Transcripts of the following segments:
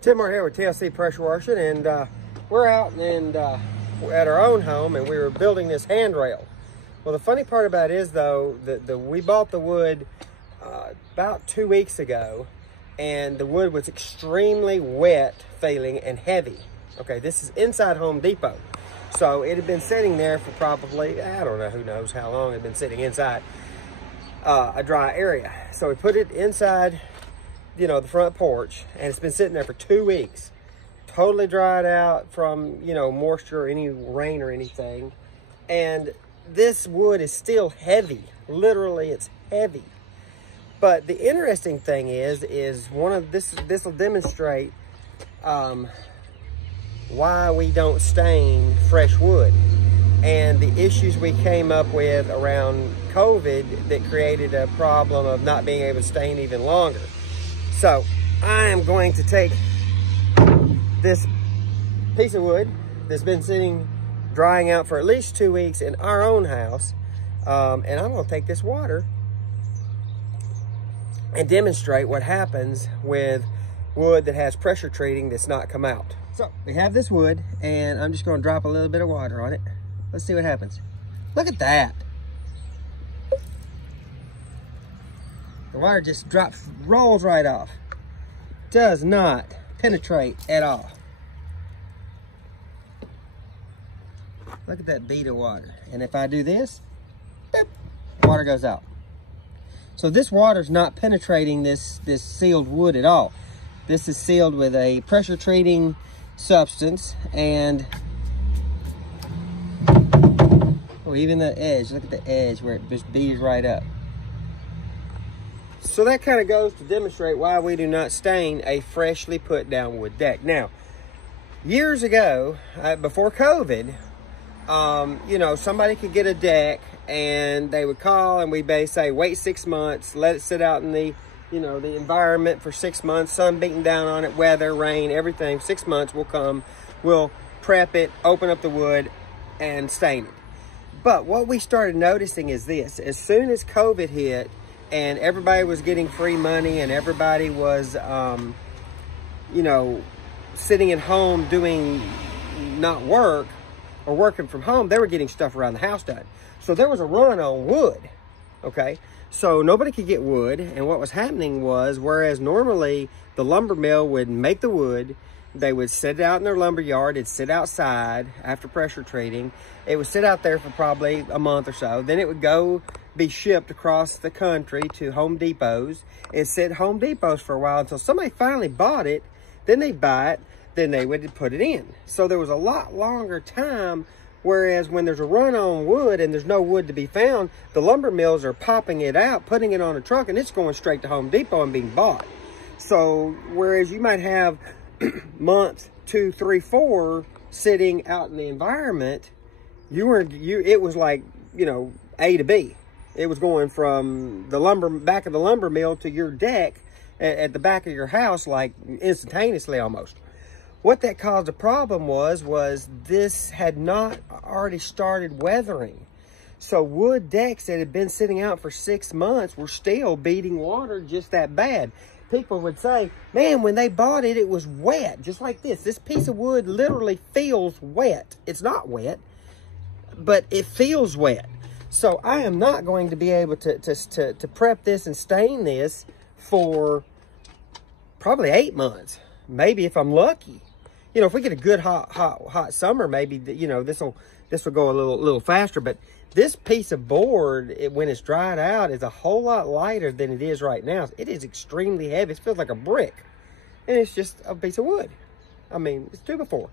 Tim Moore here with TLC Pressure Washing, and we're out we're at our own home, and we were building this handrail. Well, the funny part about it is, though, that we bought the wood about 2 weeks ago, and the wood was extremely wet feeling and heavy. Okay, this is inside Home Depot. So it had been sitting there for probably, I don't know, who knows how long it had been sitting inside a dry area. So we put it inside, you know, the front porch, and it's been sitting there for 2 weeks. Totally dried out from, you know, moisture or any rain or anything. And this wood is still heavy. Literally, it's heavy. But the interesting thing is this will demonstrate why we don't stain fresh wood and the issues we came up with around COVID that created a problem of not being able to stain even longer. So I am going to take this piece of wood that's been sitting drying out for at least 2 weeks in our own house, and I'm going to take this water and demonstrate what happens with wood that has pressure treating that's not come out. So we have this wood, and I'm just going to drop a little bit of water on it. Let's see what happens. Look at that. The water just drops, rolls right off. Does not penetrate at all. Look at that bead of water. And if I do this, boop, water goes out. So this water's not penetrating this sealed wood at all. This is sealed with a pressure treating substance, and even the edge, look at the edge where it just beads right up. So that kind of goes to demonstrate why we do not stain a freshly put down wood deck. Now, years ago, before COVID, you know, somebody could get a deck and they would call and we'd say, wait 6 months, let it sit out in the, you know, the environment for 6 months, sun beating down on it, weather, rain, everything. 6 months will come, we'll prep it, open up the wood, and stain it. But what we started noticing is this: as soon as COVID hit and everybody was getting free money and everybody was, you know, sitting at home doing not work or working from home, they were getting stuff around the house done. So there was a run on wood, okay? So nobody could get wood, and what was happening was, whereas normally the lumber mill would make the wood, they would sit it out in their lumber yard, it'd sit outside after pressure treating, it would sit out there for probably a month or so, then it would go be shipped across the country to Home Depots, and sit at Home Depots for a while until somebody finally bought it, then they'd buy it, then they would put it in. So there was a lot longer time. Whereas when there's a run on wood and there's no wood to be found, the lumber mills are popping it out, putting it on a truck, and it's going straight to Home Depot and being bought. So whereas you might have month 2, 3, 4 sitting out in the environment, it was like, you know, A to B. It was going from the back of the lumber mill to your deck at the back of your house, like instantaneously almost. What that caused a problem was this had not already started weathering. So wood decks that had been sitting out for 6 months were still beating water just that bad. People would say, man, when they bought it, it was wet, just like this. This piece of wood literally feels wet. It's not wet, but it feels wet. So I am not going to be able to prep this and stain this for probably 8 months, maybe if I'm lucky. You know, if we get a good hot summer, maybe, you know, this will go a little faster. But this piece of board, when it's dried out, is a whole lot lighter than it is right now. It is extremely heavy. It feels like a brick, and it's just a piece of wood. I mean, it's 2x4.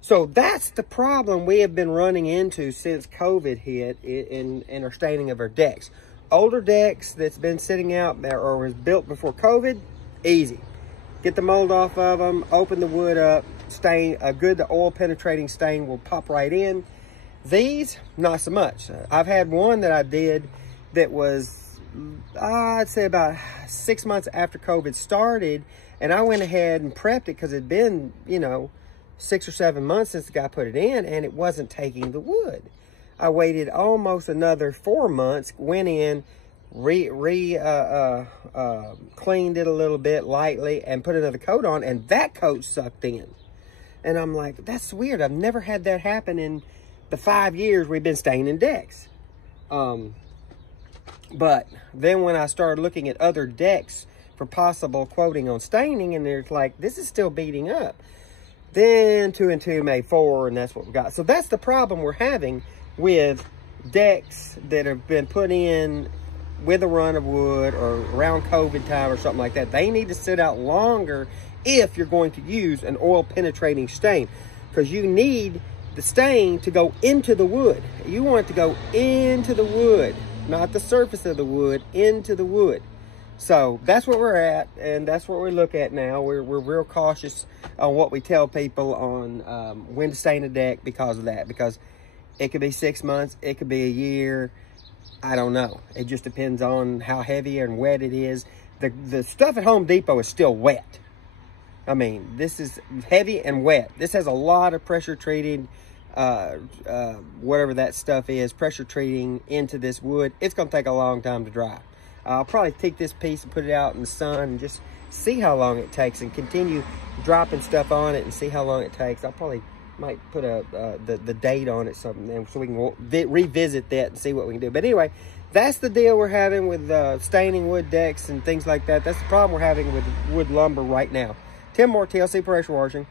So that's the problem we have been running into since COVID hit in our staining of our decks. Older decks that's been sitting out or was built before COVID, easy. Get the mold off of them, open the wood up, stain, the oil penetrating stain will pop right in. These, not so much. I've had one that I did that was, I'd say about 6 months after COVID started, and I went ahead and prepped it because it'd been, you know, 6 or 7 months since the guy put it in, and it wasn't taking the wood. I waited almost another 4 months, went in, cleaned it a little bit lightly and put another coat on, and that coat sucked in. And I'm like, that's weird. I've never had that happen in the 5 years we've been staining decks. But then when I started looking at other decks for possible quoting on staining, and there's like, this is still beating up. Then 2 and 2 made 4, and that's what we got. So that's the problem we're having with decks that have been put in with a run of wood or around COVID time or something like that. They need to sit out longer if you're going to use an oil penetrating stain, because you need the stain to go into the wood. You want it to go into the wood, not the surface of the wood, into the wood. So that's where we're at, and that's what we look at now. We're real cautious on what we tell people on when to stain a deck because of that. Because it could be 6 months, it could be a year. I don't know. It just depends on how heavy and wet it is. The stuff at Home Depot is still wet. I mean, this is heavy and wet. This has a lot of pressure treated, whatever that stuff is, pressure treating into this wood. It's going to take a long time to dry. I'll probably take this piece and put it out in the sun and just see how long it takes, and continue dropping stuff on it and see how long it takes. I probably might put the date on it, something, so we can revisit that and see what we can do. But anyway, that's the deal we're having with staining wood decks and things like that. That's the problem we're having with wood lumber right now. Tim Moore, TLC Pressure Washing.